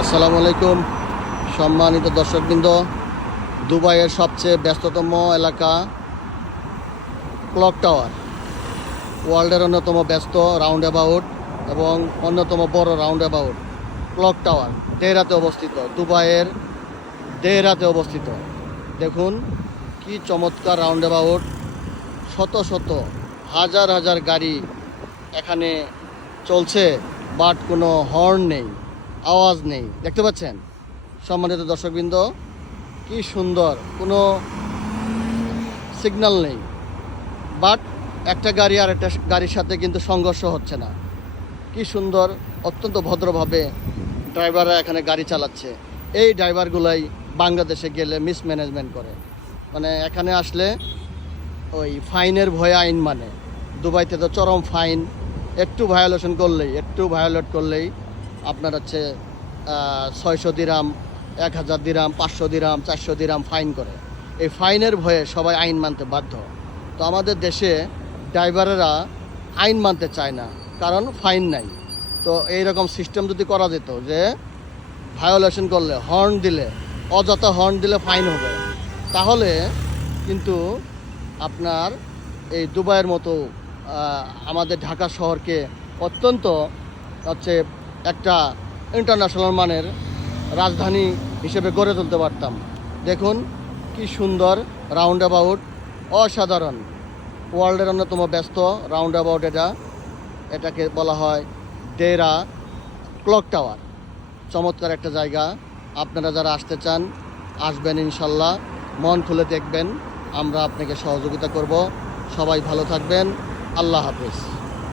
আসসালামু আলাইকুম সম্মানিত দর্শকবৃন্দ। দুবাইয়ের সবচেয়ে ব্যস্ততম এলাকা ক্লক টাওয়ার, ওয়ার্ল্ডের অন্যতম ব্যস্ত রাউন্ড অ্যাবাউট এবং অন্যতম বড় রাউন্ড অ্যাবাউট ক্লক টাওয়ার দেহরাতে অবস্থিত, দুবাইয়ের দেহরাতে অবস্থিত। দেখুন কি চমৎকার রাউন্ড অ্যাবাউট, শত শত হাজার হাজার গাড়ি এখানে চলছে, বাট কোনো হর্ন নেই, আওয়াজ নেই। দেখতে পাচ্ছেন সম্মানিত দর্শকবৃন্দ, কি সুন্দর, কোনো সিগন্যাল নেই, বাট একটা গাড়ি আর একটা গাড়ির সাথে কিন্তু সংঘর্ষ হচ্ছে না। কি সুন্দর, অত্যন্ত ভদ্রভাবে ড্রাইভাররা এখানে গাড়ি চালাচ্ছে। এই ড্রাইভারগুলাই বাংলাদেশে গেলে মিসম্যানেজমেন্ট করে, মানে এখানে আসলে ওই ফাইনের ভয়ে আইন মানে। দুবাইতে তো চরম ফাইন, একটু ভায়োলেট করলেই আপনার হচ্ছে 600 দিরহাম, 1000 দিরহাম, 500 দিরহাম, 400 দিরহাম ফাইন করে। এই ফাইনের ভয়ে সবাই আইন মানতে বাধ্য। তো আমাদের দেশে ড্রাইভারেরা আইন মানতে চায় না, কারণ ফাইন নাই। তো এইরকম সিস্টেম যদি করা যেত যে ভায়োলেশন করলে হর্ন দিলে, অযথা হর্ন দিলে ফাইন হবে, তাহলে কিন্তু আপনার এই দুবাইয়ের মতো আমাদের ঢাকা শহরকে অত্যন্ত হচ্ছে একটা ইন্টারন্যাশনাল মানের রাজধানী হিসেবে গড়ে তুলতে পারতাম। দেখুন কি সুন্দর রাউন্ড অ্যাবাউট, অসাধারণ, ওয়ার্ল্ডের অন্যতম ব্যস্ত রাউন্ড অ্যাবাউট। এটাকে বলা হয় দেরা ক্লক টাওয়ার। চমৎকার একটা জায়গা। আপনারা যারা আসতে চান আসবেন ইনশাল্লাহ, মন খুলে দেখবেন, আমরা আপনাকে সহযোগিতা করব। সবাই ভালো থাকবেন, আল্লাহ হাফেজ।